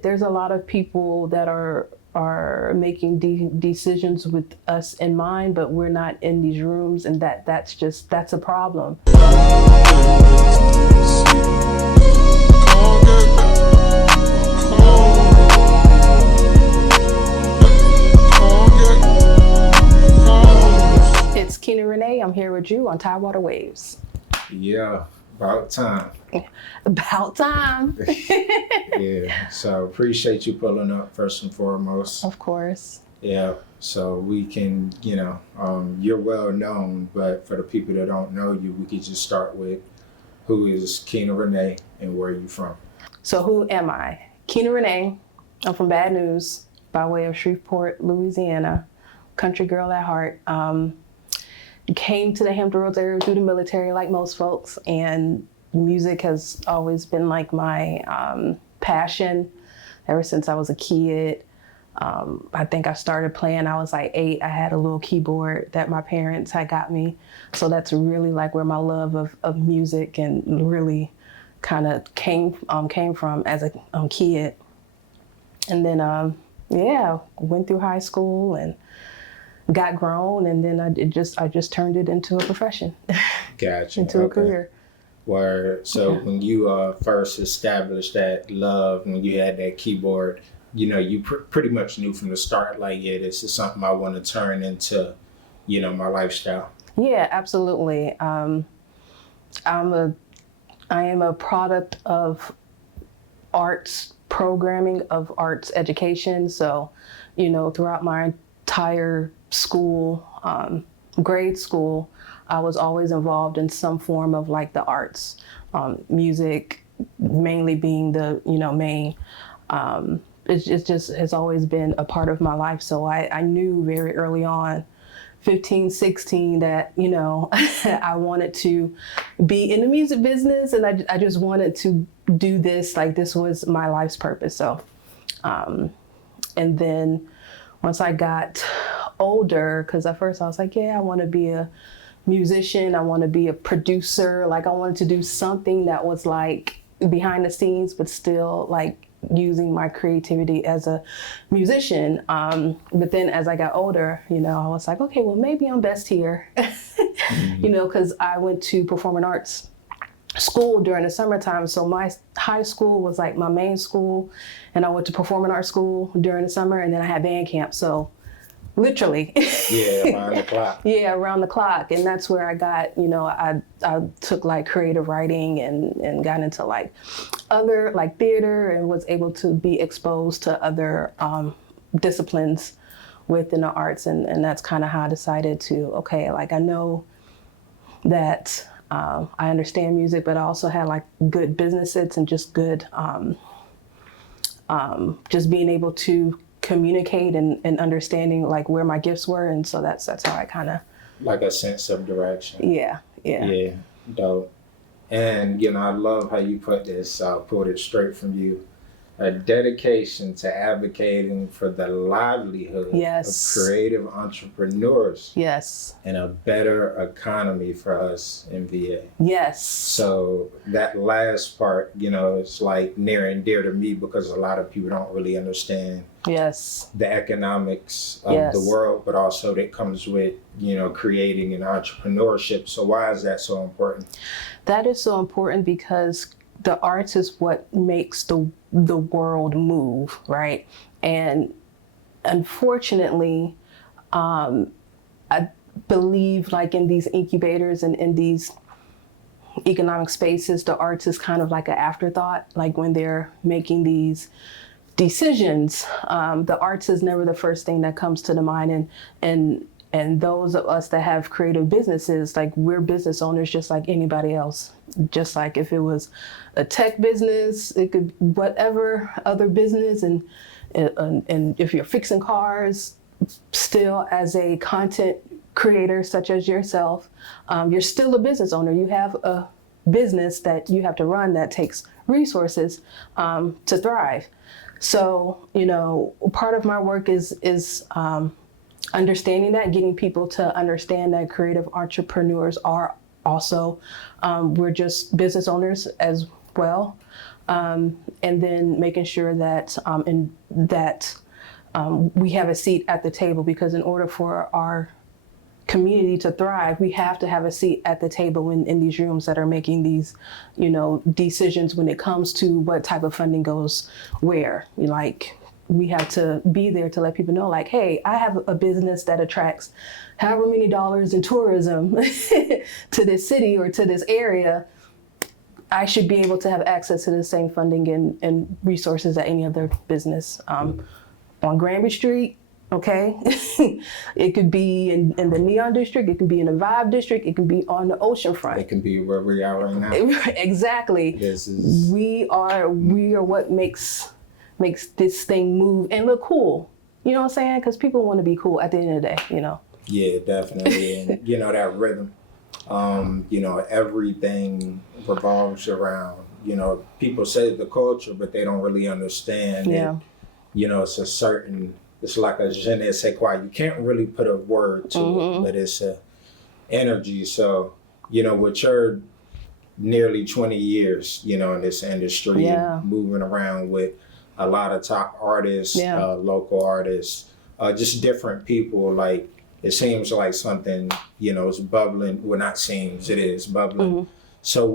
There's a lot of people that are making decisions with us in mind, but we're not in these rooms, and that's a problem. It's Keena Renée. I'm here with you on Tidewater Waves. Yeah, about time. About time. Yeah, so appreciate you pulling up first and foremost. Of course. Yeah, so we can, you're well known, but for the people that don't know you, we could just start with who is Keena Renée and where are you from? So who am I? Keena Renée. I'm from Bad News by way of Shreveport, Louisiana. Country girl at heart. Came to the Hampton Roads area through the military like most folks, and music has always been like my passion ever since I was a kid. I think I started playing, I was like 8. I had a little keyboard that my parents had got me. So that's really like where my love of music and really kind of came from as a kid. And then, went through high school and got grown, and then I just turned it into a profession. Gotcha. Into a career. Word. So when you first established that love, when you had that keyboard, you pretty much knew from the start, like, yeah, this is something I want to turn into, my lifestyle. Yeah, absolutely. I am a product of arts programming, of arts education. So, throughout my entire school, grade school, I was always involved in some form of like the arts, music mainly being the main. It just has always been a part of my life. So I knew very early on, 15, 16, that I wanted to be in the music business, and I just wanted to do this. Like, this was my life's purpose. So, and then once I got older, because at first I was like, yeah, I want to be a musician, I want to be a producer, like I wanted to do something that was like behind the scenes, but still like using my creativity as a musician. But then as I got older, I was like, okay, well, maybe I'm best here, because I went to performing arts school during the summertime. So my high school was like my main school, and I went to performing arts school during the summer, and then I had band camp. So literally. Yeah, around the clock. Yeah, around the clock. And that's where I got, I took like creative writing and got into like other like theater, and was able to be exposed to other disciplines within the arts. And that's kind of how I decided to, okay, like I know that I understand music, but I also had like good business sense and just good, just being able to communicate and understanding like where my gifts were. And so that's how I kind of, like a sense of direction. Yeah, dope. And I love how you put this. I'll pull it straight from you. A dedication to advocating for the livelihood of creative entrepreneurs. Yes. And a better economy for us in VA. Yes. So that last part, it's like near and dear to me, because a lot of people don't really understand the economics of the world, but also that comes with, creating an entrepreneurship. So why is that so important? That is so important because the arts is what makes the world move, right? And unfortunately, I believe like in these incubators and in these economic spaces, the arts is kind of like an afterthought. Like when they're making these decisions, the arts is never the first thing that comes to the mind. And those of us that have creative businesses, like we're business owners just like anybody else. Just like if it was a tech business, it could whatever other business, and if you're fixing cars, still as a content creator such as yourself, you're still a business owner. You have a business that you have to run that takes resources to thrive. So part of my work is understanding that, getting people to understand that creative entrepreneurs are also, we're just business owners as well. and then making sure that we have a seat at the table, because in order for our community to thrive, we have to have a seat at the table in these rooms that are making these, decisions when it comes to what type of funding goes where. We have to be there to let people know, like, hey, I have a business that attracts however many dollars in tourism to this city or to this area. I should be able to have access to the same funding and resources that any other business. On Granby Street, okay? It could be in the Neon District, it can be in the Vibe District, it can be on the ocean front. It can be where we are right now. Exactly. We are what makes this thing move and look cool. You know what I'm saying? Because people want to be cool at the end of the day, Yeah, definitely. And that rhythm. Everything revolves around, people say the culture, but they don't really understand it. It's like a je ne sais quoi. You can't really put a word to it, but it's a energy. So, with your nearly 20 years, in this industry, moving around with a lot of top artists, local artists, just different people, like, it seems like something, is bubbling. Well, not seems, it is bubbling. So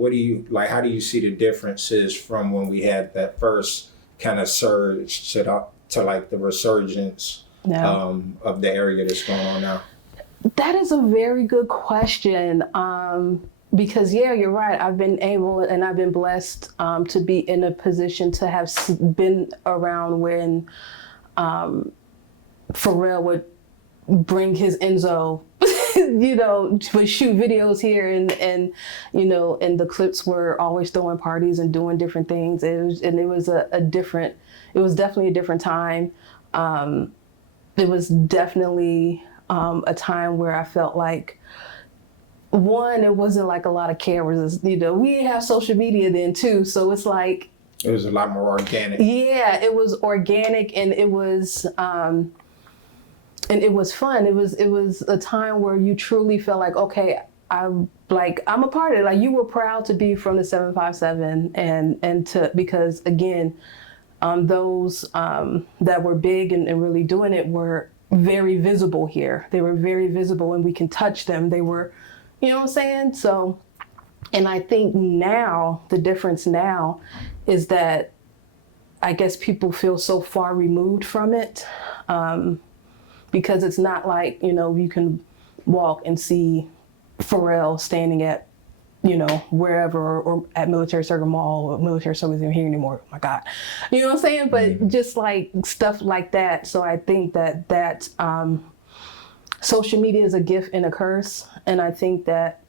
how do you see the differences from when we had that first kind of surge to like the resurgence of the area that's going on now? That is a very good question. Because you're right. I've been able and I've been blessed to be in a position to have been around when Pharrell would bring his Enzo, would shoot videos here and the clips were always throwing parties and doing different things. It was definitely a different time. It was definitely a time where I felt like, one, it wasn't like a lot of cameras, we didn't have social media then too. So it's like, it was a lot more organic. Yeah, it was organic and it was fun. It was a time where you truly felt like, okay, I'm a part of it. Like, you were proud to be from the 757 because again, those that were big and really doing it were very visible here. They were very visible and we can touch them. They were, you know what I'm saying? So, and I think now, the difference now is that I guess people feel so far removed from it because it's not like, you can walk and see Pharrell standing at, wherever or at Military Circle Mall or Military Circle isn't here anymore. Oh my God. You know what I'm saying? But just like stuff like that. So I think that social media is a gift and a curse. And I think that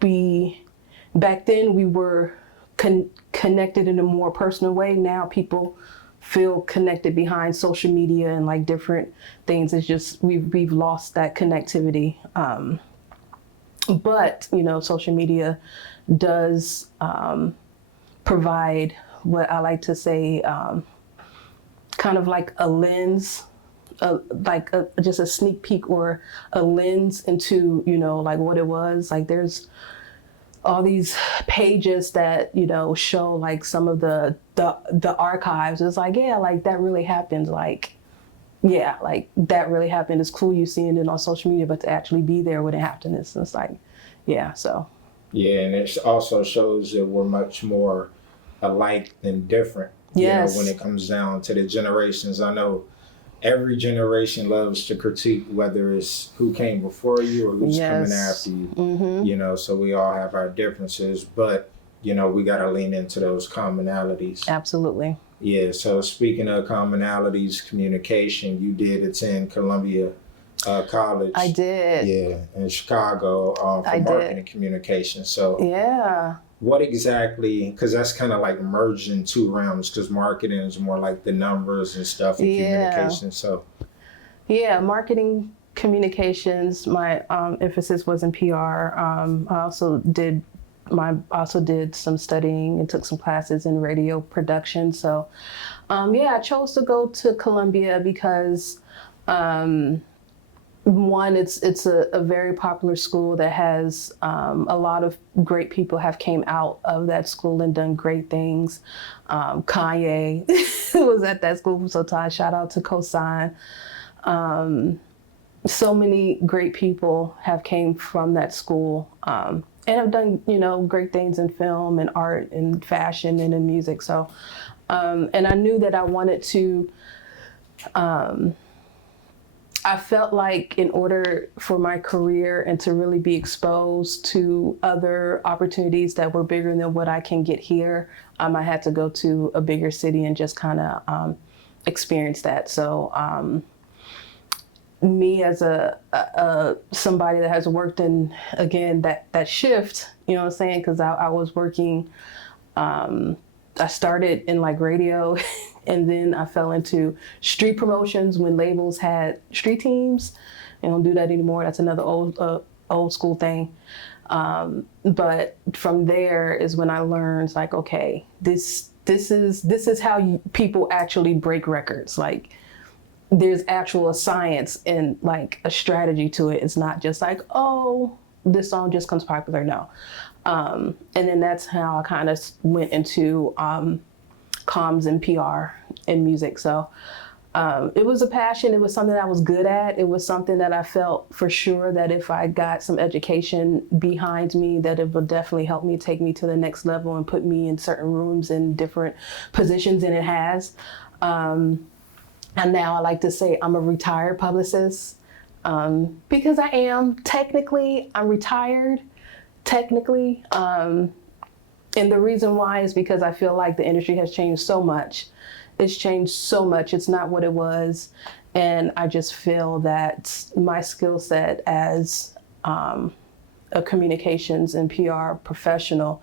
back then we were connected in a more personal way. Now people feel connected behind social media and like different things. It's just, we've lost that connectivity. But, social media does provide what I like to say, kind of like a lens, just a sneak peek or a lens into, like what it was. Like, there's all these pages that, show like some of the archives. It's like, yeah, like that really happened. Like, yeah, like that really happened. It's cool you seeing it on social media, but to actually be there when it happened, it's like, yeah, so. Yeah, and it also shows that we're much more alike than different. Yes. When it comes down to the generations. I know every generation loves to critique whether it's who came before you or who's coming after you. Mm-hmm. So we all have our differences, but we got to lean into those commonalities. Absolutely. Yeah. So speaking of commonalities, communication, you did attend Columbia College. I did. Yeah, in Chicago for marketing and communication. So yeah. What exactly, because that's kind of like merging two realms, because marketing is more like the numbers and stuff, and communication. So yeah, marketing communications, my emphasis was in PR. I also did some studying and took some classes in radio production. So I chose to go to Columbia because One, it's a very popular school that has a lot of great people have came out of that school and done great things. Kanye was at that school, so Ty, shout out to Cosign. So many great people have came from that school and have done, great things in film and art and fashion and in music. So, and I knew that I wanted to, I felt like in order for my career and to really be exposed to other opportunities that were bigger than what I can get here, I had to go to a bigger city and just kind of experience that. So me as a somebody that has worked in, again, that shift, you know what I'm saying? Because I was working, I started in like radio and then I fell into street promotions when labels had street teams. They don't do that anymore. That's another old school thing. But from there is when I learned, like, okay, this is how people actually break records. Like, there's actual science and like a strategy to it. It's not just like, oh, this song just comes popular. No. And then that's how I kind of went into comms and PR and music. So it was a passion. It was something that I was good at. It was something that I felt for sure that if I got some education behind me, that it would definitely help me, take me to the next level and put me in certain rooms in different positions, and it has. And now I like to say I'm a retired publicist because I am. Technically, I'm retired. Technically. And the reason why is because I feel like the industry has changed so much. It's changed so much. It's not what it was. And I just feel that my skill set as a communications and PR professional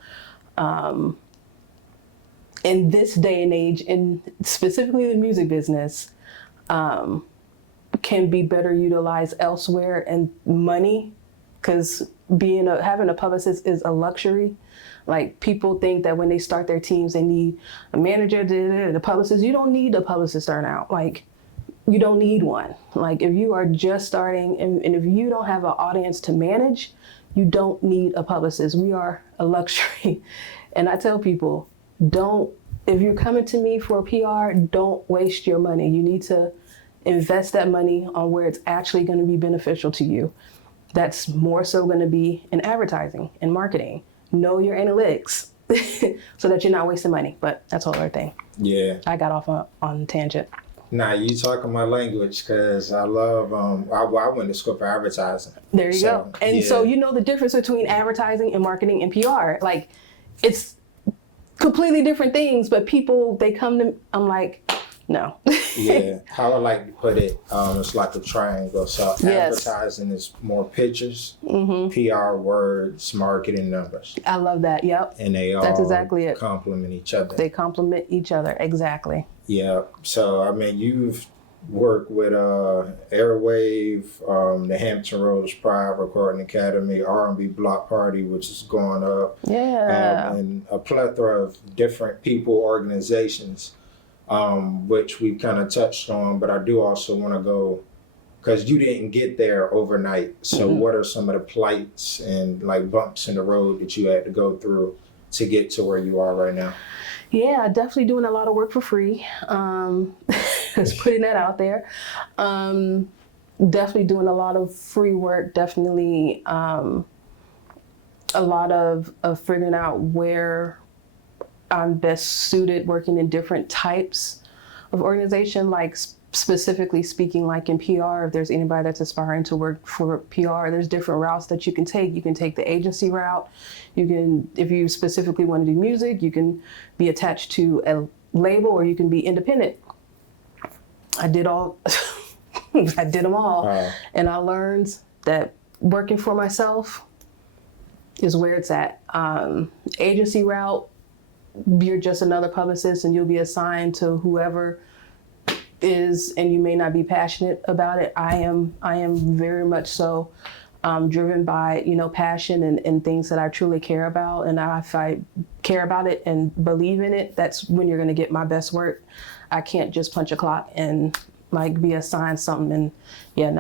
in this day and age, and specifically the music business, can be better utilized elsewhere, and money, because having a publicist is a luxury. Like, people think that when they start their teams, they need a manager, the publicist. You don't need a publicist starting out. Like, you don't need one. Like, if you are just starting and if you don't have an audience to manage, you don't need a publicist. We are a luxury. And I tell people, if you're coming to me for PR, don't waste your money. You need to invest that money on where it's actually going to be beneficial to you. That's more so going to be in advertising and marketing. Know your analytics so that you're not wasting money. But that's a whole other thing. Yeah. I got off on tangent. Nah, you talking my language, because I love, I went to school for advertising. There you go. And so you know the difference between advertising and marketing and PR. Like, it's completely different things, but people, they come to, I'm like, no. Yeah, how I like to put it, it's like a triangle. So advertising is more pictures, PR words, marketing numbers. I love that. Yep. And that's exactly it. Complement each other. They complement each other. Exactly. Yeah. So, I mean, you've worked with Airwave, the Hampton Roads Pride Recording Academy, R&B Block Party, which is going up. Yeah. And a plethora of different people, organizations, which we kind of touched on, but I do also want to go, because you didn't get there overnight. So what are some of the plights and like bumps in the road that you had to go through to get to where you are right now? Yeah, definitely doing a lot of work for free. Just putting that out there. Definitely doing a lot of free work. Definitely a lot of figuring out where I'm best suited, working in different types of organization, like specifically speaking, like in PR, if there's anybody that's aspiring to work for PR, there's different routes that you can take. You can take the agency route. You can, if you specifically want to do music, you can be attached to a label, or you can be independent. I did them all. And I learned that working for myself is where it's at. Agency route, you're just another publicist and you'll be assigned to whoever is, and you may not be passionate about it. I am very much so driven by, passion and things that I truly care about. And if I care about it and believe in it, that's when you're going to get my best work. I can't just punch a clock and like be assigned something and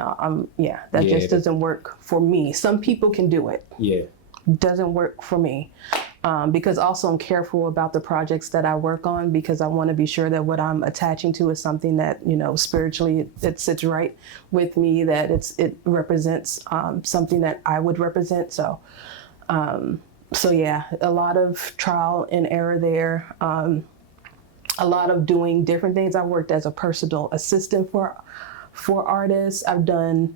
that just doesn't work for me. Some people can do it. Yeah. Doesn't work for me. Because also I'm careful about the projects that I work on, because I want to be sure that what I'm attaching to is something that, spiritually it sits right with me, that it represents something that I would represent. So yeah, a lot of trial and error there. A lot of doing different things. I worked as a personal assistant for artists. I've done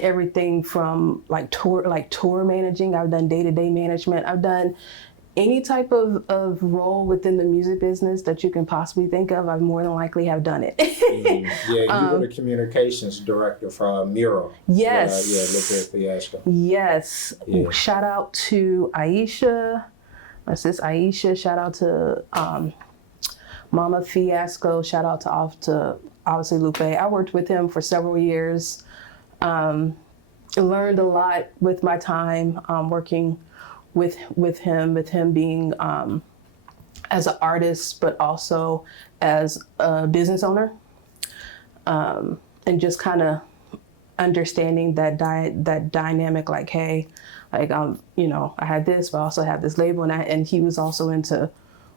everything from tour managing. I've done day-to-day management. I've done any type of role within the music business that you can possibly think of. I more than likely have done it. Yeah, you were the communications director for Mural. Yes. Fiasco. Yes. Yeah. Shout out to Aisha, my sis Aisha. Shout out to Mama Fiasco. Shout out to obviously Lupe. I worked with him for several years. Learned a lot with my time working with him being as an artist, but also as a business owner, and just kind of understanding that dynamic. Like, hey, like I had this, but I also have this label, and he was also into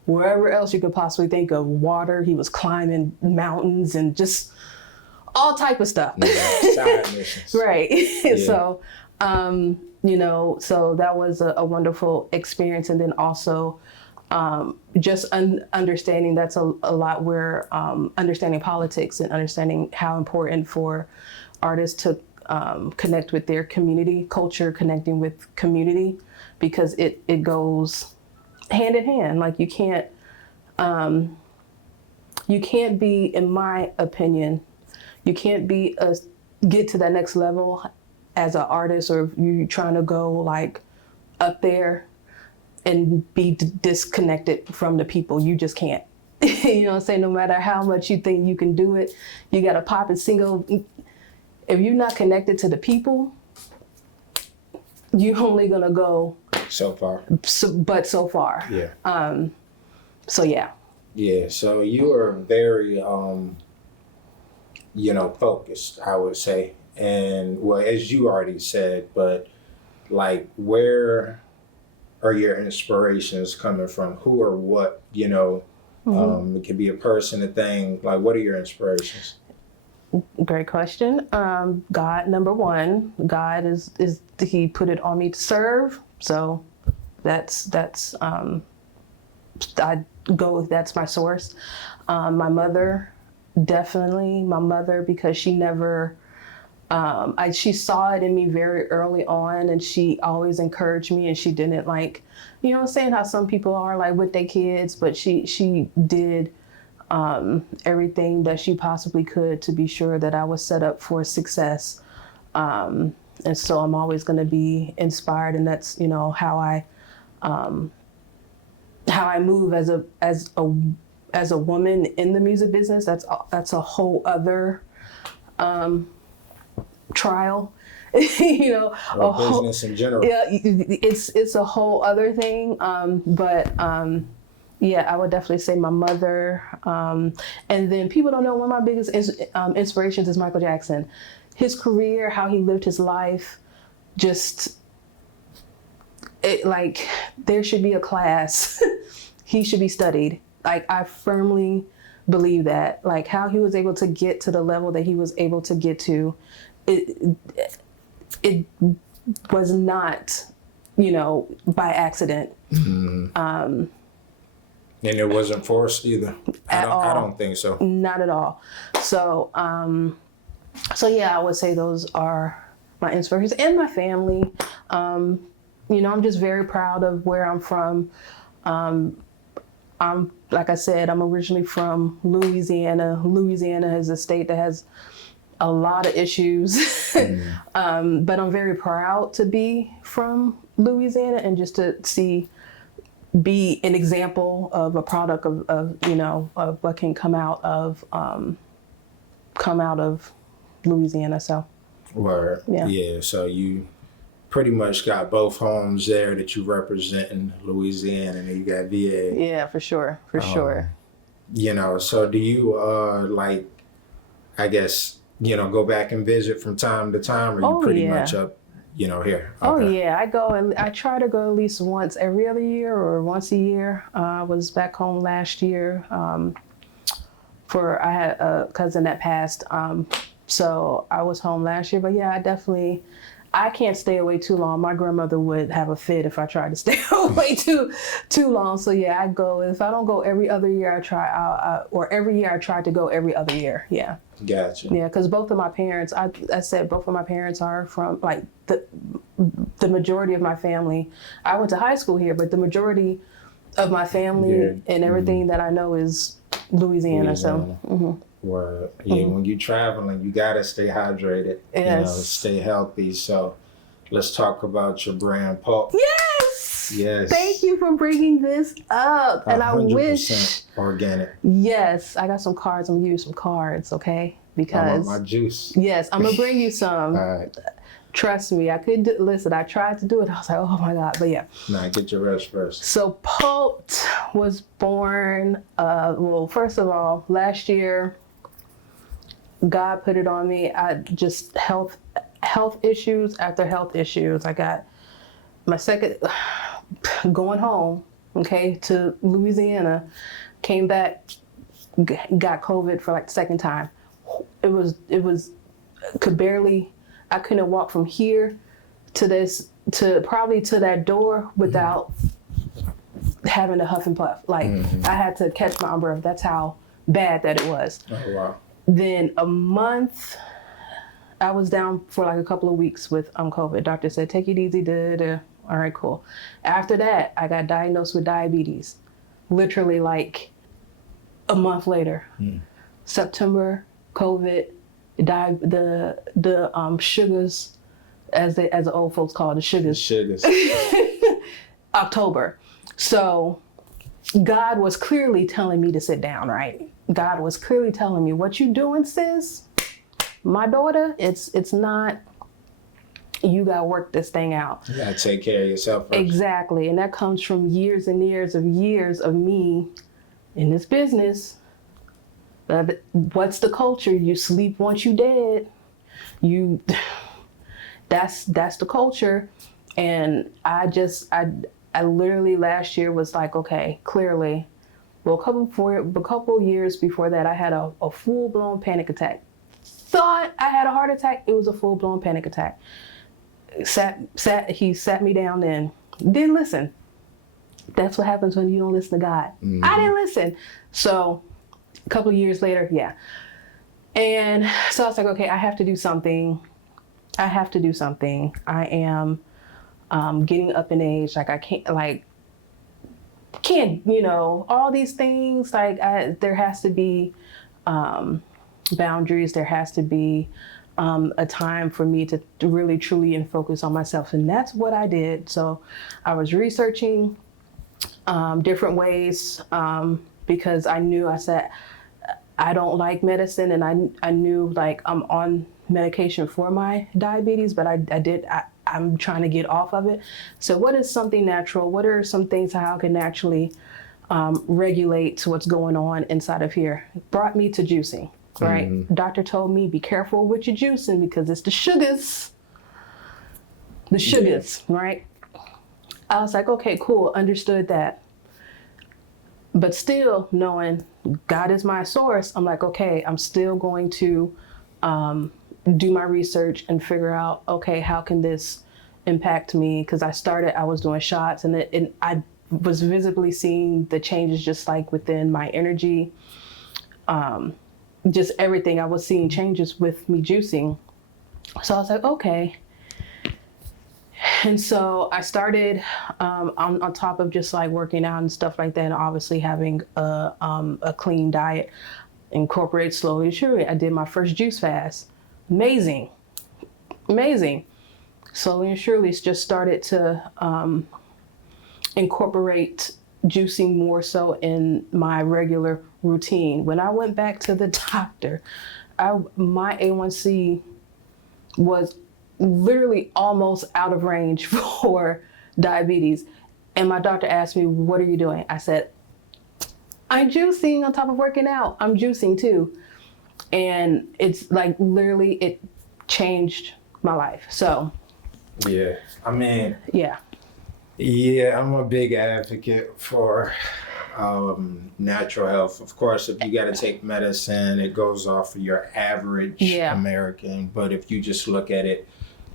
wherever else you could possibly think of. Water, he was climbing mountains and just all type of stuff. Side missions. Right. Yeah. So, so that was a wonderful experience. And then also just understanding that's a lot where understanding politics and understanding how important for artists to connect with their community, culture, connecting with community, because it goes hand in hand. Like you can't be, in my opinion, you can't get to that next level as an artist, or if you're trying to go like up there and be disconnected from the people. You just can't. You know what I'm saying? No matter how much you think you can do it, you got to pop and single. If you're not connected to the people, you're only going to go so far. So far. Yeah. So yeah. Yeah. So you are very, focused, I would say. And well, as you already said, but like, where are your inspirations coming from? Who or what, it could be a person, a thing. Like, what are your inspirations? Great question. God, number one. God is he put it on me to serve. So that's I go with, that's my source. My mother, definitely my mother, because she never, she saw it in me very early on, and she always encouraged me, and she didn't like, saying how some people are like with their kids, but she did everything that she possibly could to be sure that I was set up for success. And so I'm always going to be inspired, and that's, how I move as a woman in the music business. That's a whole other trial. Or business in general. Yeah, it's a whole other thing. Yeah, I would definitely say my mother. And then people don't know, one of my biggest inspirations is Michael Jackson. His career, how he lived his life, there should be a class. He should be studied. Like, I firmly believe that. Like, how he was able to get to the level that he was able to get to, it was not, by accident. Mm-hmm. And it wasn't forced either. I don't think so. Not at all. So, yeah, I would say those are my inspirations, and my family. I'm just very proud of where I'm from. Like I said, I'm originally from Louisiana. Louisiana is a state that has a lot of issues, but I'm very proud to be from Louisiana, and just to be an example of a product of what can come out of Louisiana. So, word. Yeah. So you pretty much got both homes there that you represent in Louisiana, and then you got VA. Yeah, for sure. So do you like, I guess, go back and visit from time to time, or you pretty much up, here? Okay. Oh yeah, I go and I try to go at least once every other year or once a year. I was back home last year. I had a cousin that passed, so I was home last year. But yeah, I can't stay away too long. My grandmother would have a fit if I tried to stay away too long. So yeah, I go. If I don't go every other year, I try. Or every year, I try to go every other year. Yeah. Gotcha. Yeah, because both of my parents, I said both of my parents are from, like, the majority of my family. I went to high school here, but the majority of my family and everything that I know is Louisiana. So. Where when you're traveling, you gotta stay hydrated. Yes. Stay healthy. So, let's talk about your brand, Pulp'd. Yes. Thank you for bringing this up. And I wish organic. Yes, I got some cards. I'm gonna give you some cards, okay? Because I want my juice. Yes, I'm gonna bring you some. All right. Trust me, I listen. I tried to do it. I was like, oh my God, but yeah. Nah, get your rest first. So Pulp'd was born. Well, first of all, last year, God put it on me. I just health issues after health issues. I got my second going home, okay, to Louisiana, came back, got COVID for like the second time. It was I couldn't walk from here to that door without having to huff and puff. Like I had to catch my own breath. That's how bad that it was. Oh wow. Then a month, I was down for like a couple of weeks with COVID. Doctor said, take it easy. All right, cool. After that, I got diagnosed with diabetes. Literally like a month later. September, COVID, the sugars, as the old folks call it, the sugars. October. So God was clearly telling me to sit down, right? God was clearly telling me, what you doing, sis? My daughter, it's not, you gotta work this thing out. You gotta take care of yourself first. Exactly. And that comes from years and years of me in this business. What's the culture? You sleep once you dead. That's the culture. And I literally last year was like, okay, clearly. Well, a couple years before that, I had a full-blown panic attack. Thought I had a heart attack. It was a full-blown panic attack. He sat me down then. Didn't listen. That's what happens when you don't listen to God. I didn't listen. So a couple of years later, yeah. And so I was like, okay, I have to do something. I am getting up in age. Like I can't, all these things, like there has to be boundaries. There has to be a time for me to really, truly and focus on myself. And that's what I did. So I was researching different ways because I said, I don't like medicine. And I knew like I'm on medication for my diabetes, but I'm trying to get off of it. So what is something natural? What are some things how I can actually regulate what's going on inside of here? Brought me to juicing, right? Doctor told me, be careful with your juicing because it's the sugars. Right? I was like, okay, cool, understood that. But still knowing God is my source, I'm like, okay, I'm still going to do my research and figure out, okay, how can this impact me? Because I was doing shots and I was visibly seeing the changes just like within my energy, just everything. I was seeing changes with me juicing. So I was like, okay. And so I started on top of just like working out and stuff like that, and obviously having a clean diet, incorporate slowly and surely. I did my first juice fast. Amazing. Slowly and surely just started to incorporate juicing more so in my regular routine. When I went back to the doctor, my A1C was literally almost out of range for diabetes. And my doctor asked me, what are you doing? I said, I'm juicing on top of working out. I'm juicing too. And it's like literally it changed my life. So yeah, I mean, yeah, I'm a big advocate for natural health. Of course, if you got to take medicine, it goes off of your average American. But if you just look at it,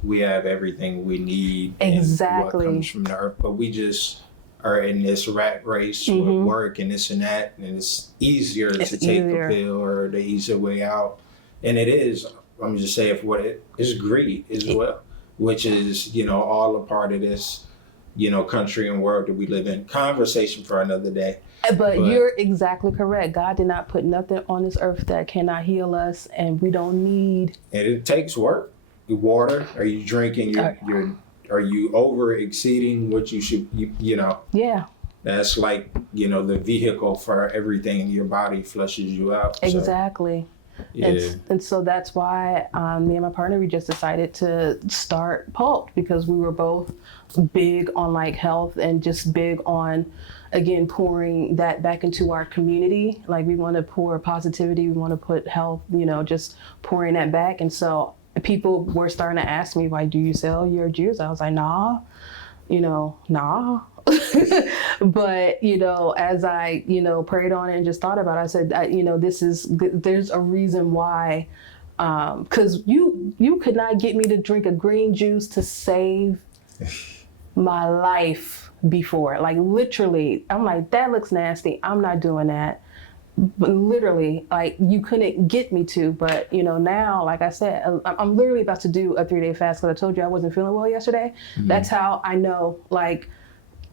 we have everything we need. Exactly. And what comes from the earth. But we just are in this rat race with work and this and that. And it's easier to take a pill or the easier way out. And it is, I'm just saying, what it is, greed as well, which is, all a part of this, country and world that we live in. Conversation for another day. But you're exactly correct. God did not put nothing on this earth that cannot heal us, and we don't need. And it takes work. Water. Are you drinking? Are you over exceeding what you should? Yeah. That's like the vehicle for everything in your body flushes you out. Exactly. So, yeah. And so that's why me and my partner, we just decided to start Pulp'd, because we were both big on like health and just big on, again, pouring that back into our community. Like we want to pour positivity, we want to put health, just pouring that back. And so people were starting to ask me, why do you sell your juice? I was like, nah. But as I prayed on it and just thought about it, I said, there's a reason why, because you could not get me to drink a green juice to save my life before. Like literally, I'm like, that looks nasty, I'm not doing that. But literally, like, you couldn't get me to. But now, like I said, I'm literally about to do a 3-day fast, because I told you I wasn't feeling well yesterday. That's how I know, like,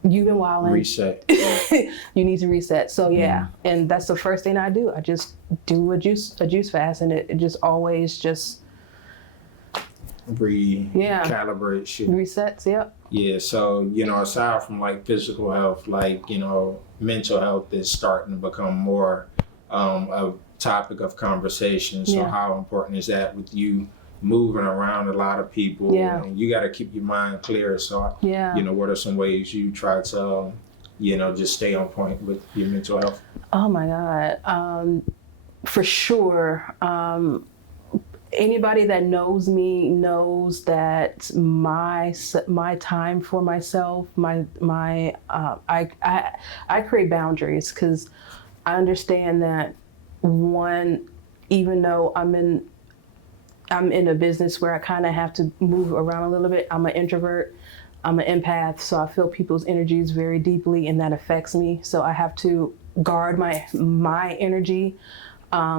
you've been wilding. Reset. You need to reset. So yeah, and that's the first thing I do. I just do a juice fast, and it just always just recalibrate shit. Resets. Yep. Yeah. So aside from like physical health, like mental health is starting to become more a topic of conversation. So how important is that with you moving around a lot of people? And you got to keep your mind clear. So what are some ways you try to just stay on point with your mental health? Oh my God, for sure. Anybody that knows me knows that my time for myself, I create boundaries, because I understand that, one, even though I'm in a business where I kind of have to move around a little bit, I'm an introvert, I'm an empath, so I feel people's energies very deeply, and that affects me. So I have to guard my energy.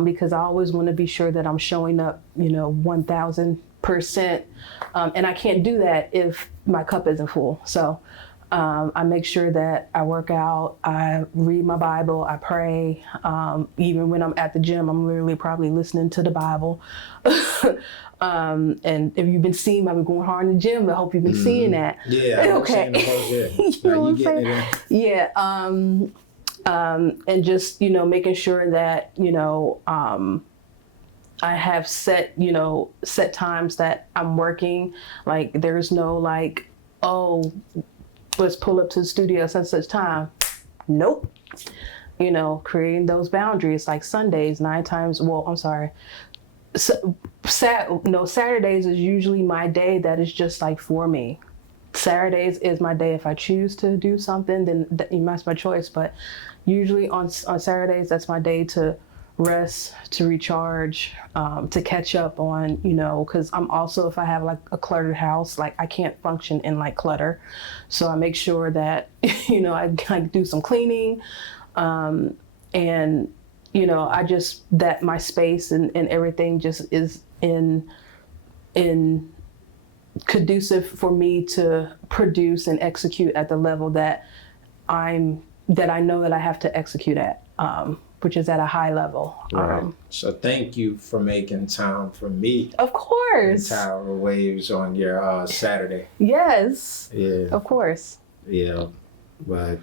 Because I always want to be sure that I'm showing up, 1000%. And I can't do that if my cup isn't full. So I make sure that I work out, I read my Bible, I pray. Even when I'm at the gym, I'm literally probably listening to the Bible. And if you've been seeing me, I've been going hard in the gym. I hope you've been seeing that. Yeah. Okay. You know what I'm saying? Yeah. And just, making sure that, I have set times that I'm working. Like, there's no like, oh, let's pull up to the studio at such time. Nope. Creating those boundaries, like Sundays, 9 times. Well, I'm sorry. Saturdays is usually my day that is just like for me. Saturdays is my day. If I choose to do something, then that's my choice. But usually on Saturdays, that's my day to rest, to recharge, to catch up on, because I'm also, if I have like a cluttered house, like I can't function in like clutter. So I make sure that, I do some cleaning, and, I just, that my space and everything just is in conducive for me to produce and execute at the level that I know that I have to execute at, which is at a high level. Right. So thank you for making time for me. Of course. Tower Waves on your Saturday. Yes. Yeah. Of course. Yeah. But,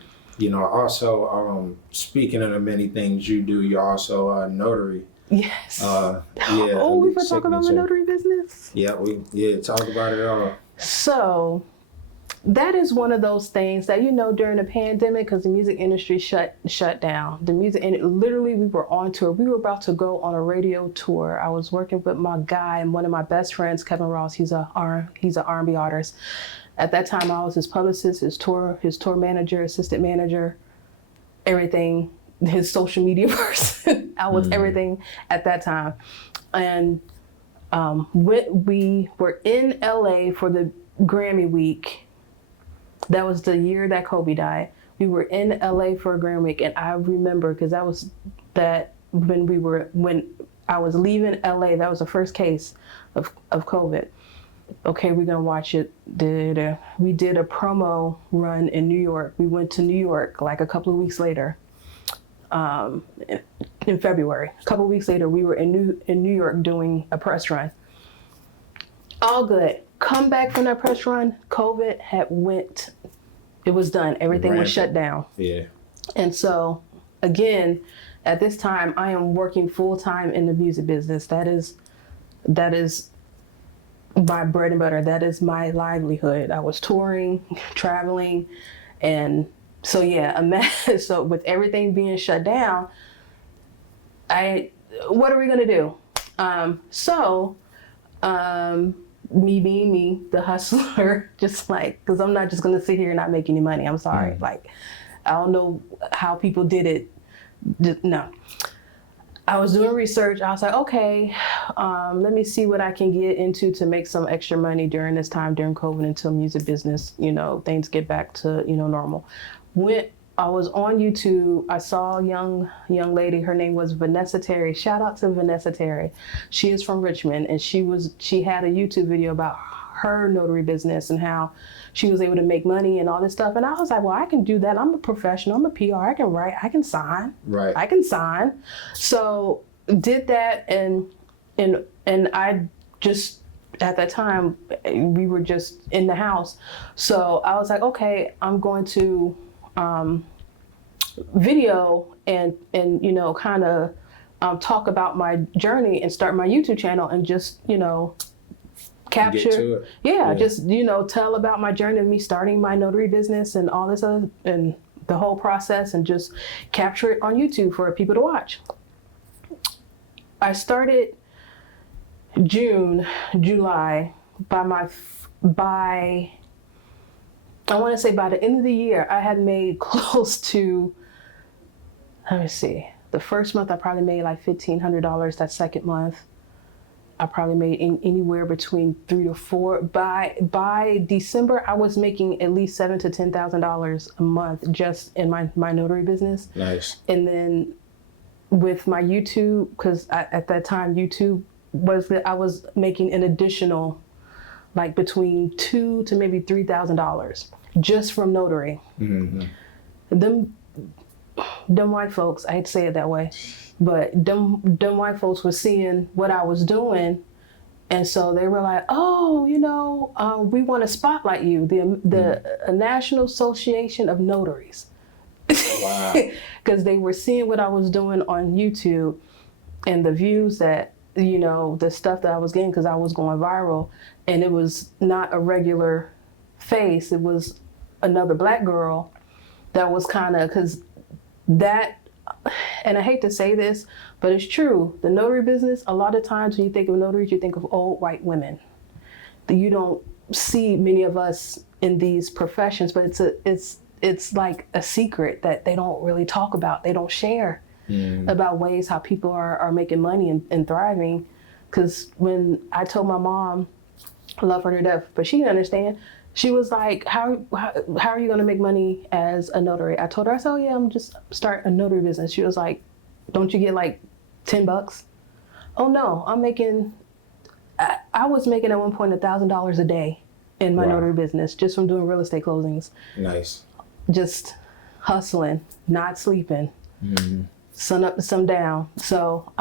also, speaking of the many things you do, you're also a notary. Yes. We were talking about my notary business? Yeah, talk about it all. So, that is one of those things that, during the pandemic, because the music industry shut down. Literally, we were on tour. We were about to go on a radio tour. I was working with my guy and one of my best friends, Kevin Ross. He's an R&B artist. At that time, I was his publicist, his tour manager, assistant manager, everything, his social media person. I was everything at that time. And we were in LA for the Grammy week. That was the year that Kobe died. We were in LA for a Grammy week, and I remember because when I was leaving LA, that was the first case of COVID. Okay, we're gonna watch it. We did a promo run in New York. We went to New York like a couple of weeks later, in February. A couple of weeks later, we were in New York doing a press run. All good. Come back from that press run, COVID it was done. Everything was shut down. Yeah. And so, again, at this time, I am working full time in the music business. That is my bread and butter. That is my livelihood. I was touring, traveling, and so so with everything being shut down, what are we gonna do? Me being me, the hustler, just like, because I'm not just gonna sit here and not make any money. I'm sorry. Like, I don't know how people did it. No. I was doing research. I was like, okay, let me see what I can get into to make some extra money during this time, during COVID, until music business, things get back to, normal. When I was on YouTube, I saw a young lady. Her name was Vanessa Terry. Shout out to Vanessa Terry. She is from Richmond, and she had a YouTube video about her notary business and how she was able to make money and all this stuff. And I was like, well, I can do that. I'm a professional. I'm a PR. I can write. I can sign. Right. I can sign. So did that, and I just, at that time, we were just in the house. So I was like, okay, I'm going to video and kind of talk about my journey and start my YouTube channel and just, capture, just, tell about my journey of me starting my notary business and all this other, and the whole process, and just capture it on YouTube for people to watch. I started July. I want to say by the end of the year, I had made close to, let me see, the first month I probably made like $1,500. That second month, I probably made anywhere between $3,000 to $4,000. By December, I was making at least $7,000 to $10,000 a month just in my notary business. Nice. And then with my YouTube, because at that time YouTube I was making an additional like between $2,000 to maybe $3,000 just from notary. Mm-hmm. Them white folks, I hate to say it that way, but them white folks were seeing what I was doing, and so they were like, oh, we want to spotlight you, the National Association of Notaries. Wow. Because they were seeing what I was doing on YouTube and the views that, the stuff that I was getting, because I was going viral, and it was not a regular face. It was another Black girl that was kind of, because that, and I hate to say this, but it's true. The notary business, a lot of times when you think of notaries, you think of old white women. You don't see many of us in these professions, but it's like a secret that they don't really talk about. They don't share about ways how people are making money and thriving. Because when I told my mom, I love her to death, but she didn't understand. She was like, how are you going to make money as a notary? I told her, I said, oh yeah, I'm just start a notary business. She was like, don't you get like $10? Oh no, I was making at one point $1,000 a day in my notary business just from doing real estate closings. Nice. Just hustling, not sleeping, sun up to sun down. So,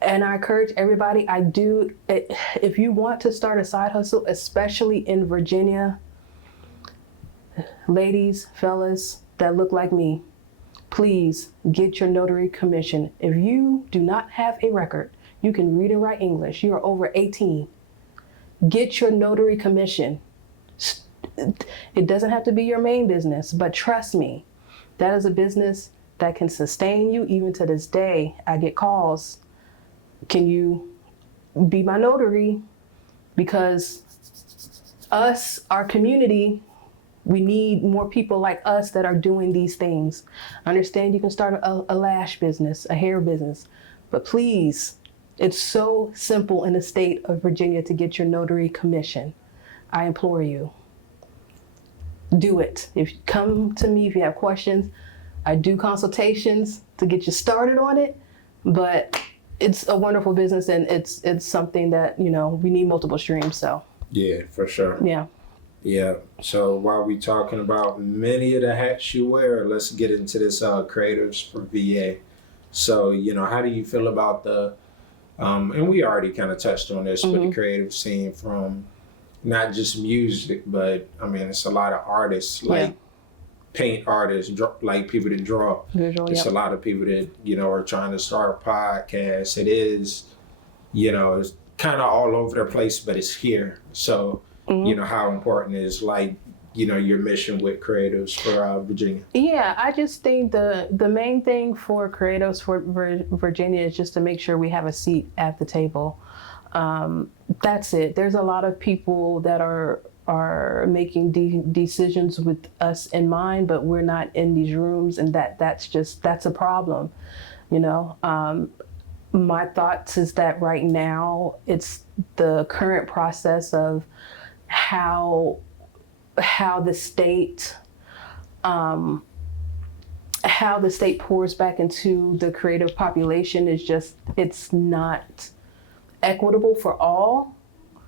and I encourage everybody, if you want to start a side hustle, especially in Virginia, ladies, fellas that look like me, please get your notary commission. If you do not have a record, you can read and write English, you are over 18, get your notary commission. it doesn't have to be your main business, but trust me, that is a business that can sustain you. Even to this day, I get calls. Can you be my notary? Because our community, we need more people like us that are doing these things. I understand you can start a lash business, a hair business, but please, it's so simple in the state of Virginia to get your notary commission. I implore you, do it. If you come to me, if you have questions, I do consultations to get you started on it, but it's a wonderful business, and it's something that, you know, we need multiple streams. So yeah, for sure. Yeah. So while we talking about many of the hats you wear, let's get into this creatives for VA. So, you know, how do you feel about the and we already kind of touched on this, but the creative scene, from not just music, but I mean, it's a lot of artists, like paint artists, like people that draw. Visual, it's a lot of people that, you know, are trying to start podcasts. It is, you know, it's kind of all over the place, but it's here. So, you know, how important is, like, you know, your mission with creatives for Virginia? Yeah, I just think the main thing for creatives for Virginia is just to make sure we have a seat at the table. That's it. There's a lot of people that are making decisions with us in mind, but we're not in these rooms, and that's a problem, you know. My thoughts is that right now it's the current process of how the state pours back into the creative population is just, it's not equitable for all.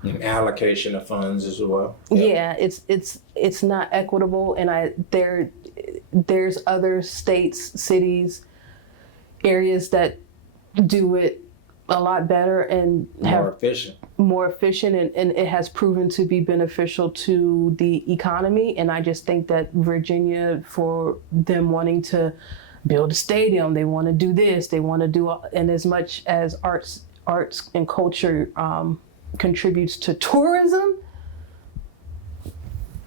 And allocation of funds as well. Yeah, it's not equitable, and there's other states, cities, areas that do it a lot better and more efficient, and it has proven to be beneficial to the economy. And I just think that Virginia, for them wanting to build a stadium, they want to do this, they want to do, and as much as arts and culture contributes to tourism,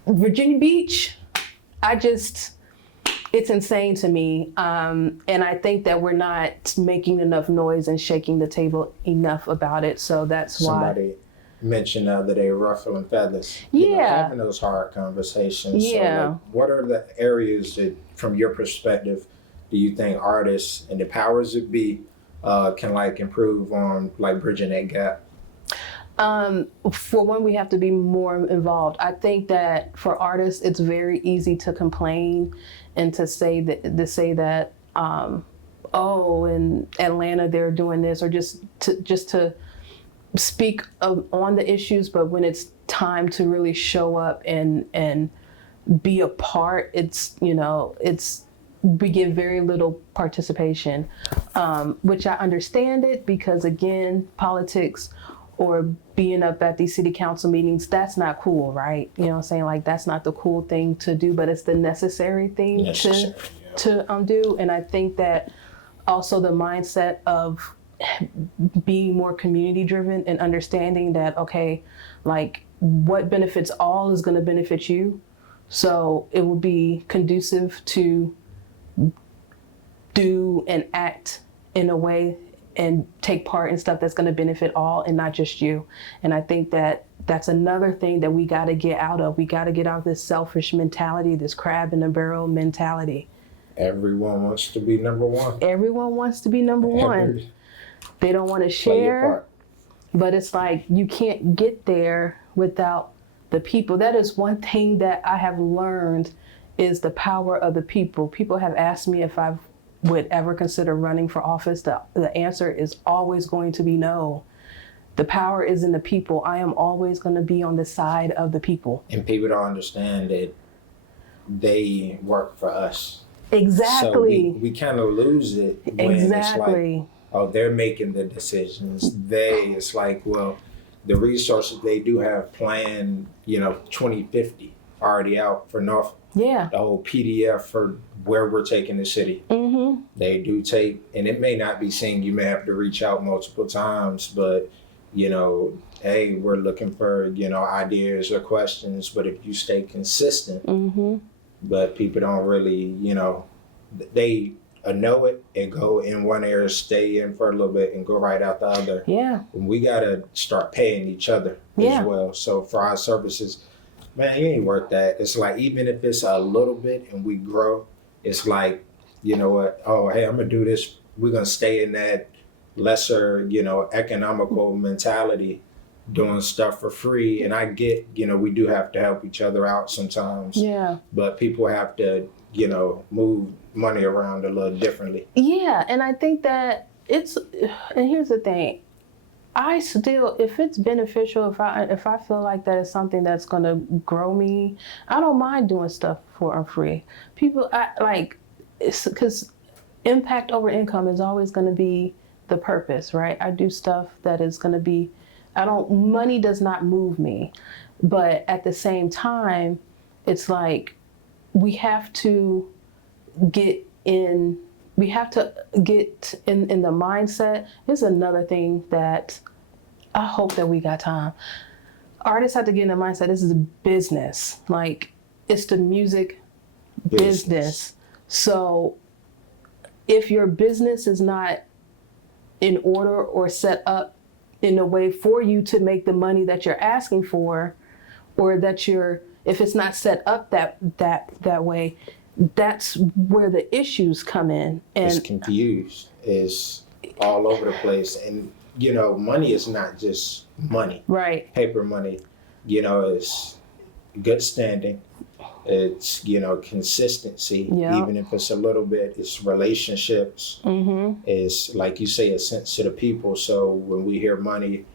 Virginia Beach, it's insane to me. And I think that we're not making enough noise and shaking the table enough about it. So that's why. Somebody mentioned the other day, ruffling feathers. Yeah. You know, having those hard conversations. Yeah. So, like, what are the areas that, from your perspective, do you think artists and the powers that be can, like, improve on, like, bridging that gap? For one, we have to be more involved. I think that for artists, it's very easy to complain and to say that, oh, in Atlanta they're doing this, or just to speak on the issues. But when it's time to really show up and be a part, we get very little participation, which I understand it, because again, politics or being up at these city council meetings, that's not cool, right? You know what I'm saying? Like, that's not the cool thing to do, but it's the necessary thing to do. And I think that also the mindset of being more community driven and understanding that, okay, like, what benefits all is going to benefit you. So it will be conducive to do and act in a way and take part in stuff that's going to benefit all and not just you. And I think that that's another thing that we got to get out of. We got to get out of this selfish mentality, this crab in the barrel mentality. Everyone wants to be number one. Everyone wants to be number one. They don't want to share, but it's like, you can't get there without the people. That is one thing that I have learned, is the power of the people. People have asked me if I would ever consider running for office. The answer is always going to be no. The power is in the people. I am always going to be on the side of the people. And people don't understand that they work for us. Exactly. So we kind of lose it when it's like, oh, they're making the decisions. It's like, well, the resources they do have planned, 2050 already out for Norfolk. Yeah. The whole PDF for where we're taking the city. Mm-hmm. They do take, and it may not be seen, you may have to reach out multiple times, but you know, hey, we're looking for, you know, ideas or questions, but if you stay consistent, but people don't really, you know, they know it and go in one area, stay in for a little bit and go right out the other. Yeah. We got to start paying each other as well. So for our services, man, you ain't worth that. It's like, even if it's a little bit and we grow, it's like, you know what, oh, hey, I'm going to do this. We're going to stay in that lesser, you know, economical mentality, doing stuff for free. And I get, you know, we do have to help each other out sometimes. Yeah. But people have to, you know, move money around a little differently. Yeah. And I think that and here's the thing. I still, if it's beneficial, if I feel like that is something that's going to grow me, I don't mind doing stuff for free. People, because impact over income is always going to be the purpose, right? I do stuff that is going to be, money does not move me. But at the same time, it's like we have to get in the mindset. It's another thing that I hope that we got time. Artists have to get in the mindset, this is a business. Like, it's the music business. So if your business is not in order or set up in a way for you to make the money that you're asking for, or that if it's not set up that way, that's where the issues come in. And it's confused. It's all over the place. And, you know, money is not just money. Right. Paper money. You know, it's good standing. It's, you know, consistency. Yep. Even if it's a little bit, it's relationships. It's, like you say, a sense to the people. So when we hear money,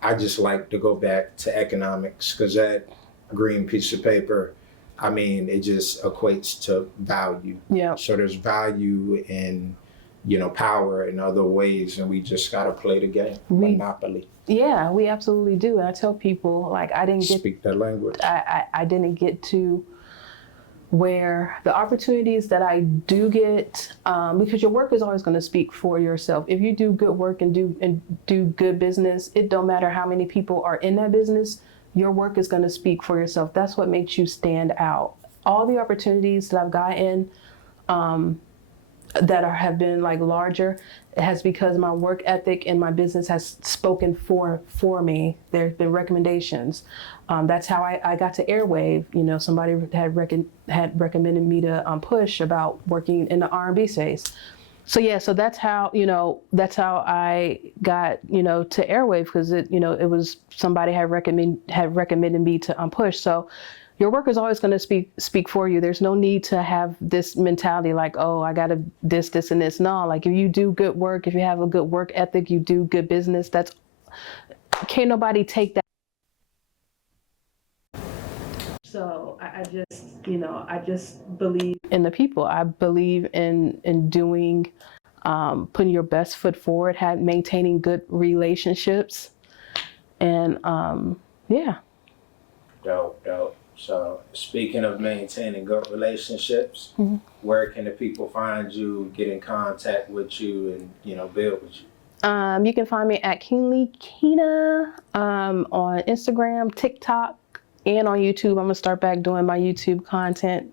I just like to go back to economics, because that green piece of paper, I mean, it just equates to value. Yeah. So there's value in, you know, power in other ways, and we just got to play the game. Monopoly. Yeah, we absolutely do. And I tell people, like, speak that language. I didn't get to where the opportunities that I do get, because your work is always going to speak for yourself. If you do good work and do good business, it don't matter how many people are in that business, your work is going to speak for yourself. That's what makes you stand out. All the opportunities that I've gotten have been like larger, it has because my work ethic and my business has spoken for me. There's been recommendations. That's how I got to Airwave. You know, somebody had recommended me to Push about working in the R&B space. So yeah, so that's how I got, you know, to Airwave, because it was somebody had recommended me to Push. So your work is always going to speak for you. There's no need to have this mentality like, oh, I got to this, and this. No, like, if you do good work, if you have a good work ethic, you do good business, can't nobody take that. So I just believe in the people. I believe in doing, putting your best foot forward, maintaining good relationships, and yeah. Dope. So speaking of maintaining good relationships, where can the people find you, get in contact with you, and, you know, build with you? You can find me at Keena on Instagram, TikTok, and on YouTube. I'm gonna start back doing my YouTube content.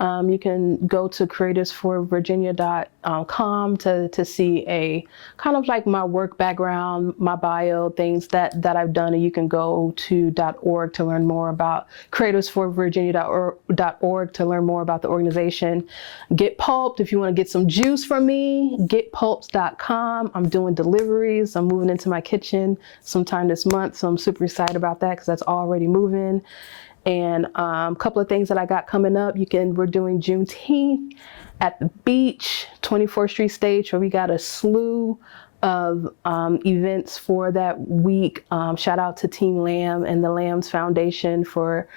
You can go to creatorsforvirginia.com to see a kind of like my work background, my bio, things that I've done. And you can go to .org to learn more about creatorsforvirginia.org to learn more about the organization. Get Pulp'd if you want to get some juice from me. Getpulp'd.com. I'm doing deliveries. I'm moving into my kitchen sometime this month, so I'm super excited about that because that's already moving. And a couple of things that I got coming up. We're doing Juneteenth at the beach, 24th Street stage, where we got a slew of events for that week. Shout out to Team Lamb and the Lambs Foundation for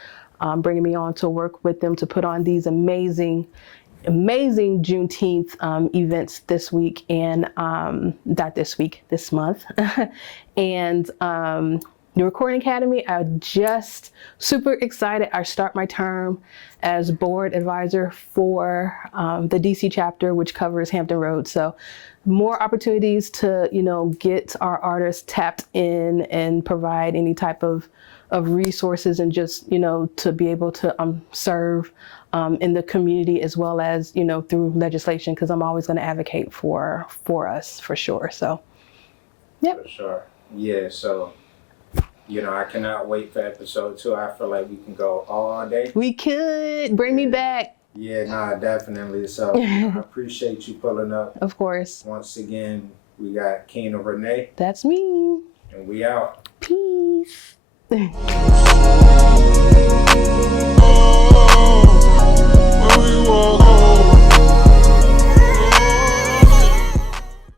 bringing me on to work with them to put on these amazing Juneteenth events this week, and this month. And the Recording Academy, I'm just super excited. I start my term as board advisor for the DC chapter, which covers Hampton Roads. So more opportunities to, you know, get our artists tapped in and provide any type of resources, and just, you know, to be able to serve in the community, as well as, you know, through legislation, because I'm always going to advocate for us, for sure. So, yep. For sure. Yeah, so, you know, I cannot wait for episode 2. I feel like we can go all day. We could. Bring me back. Yeah, nah, definitely. So I appreciate you pulling up. Of course. Once again, we got Keena Renée. That's me. And we out. Peace.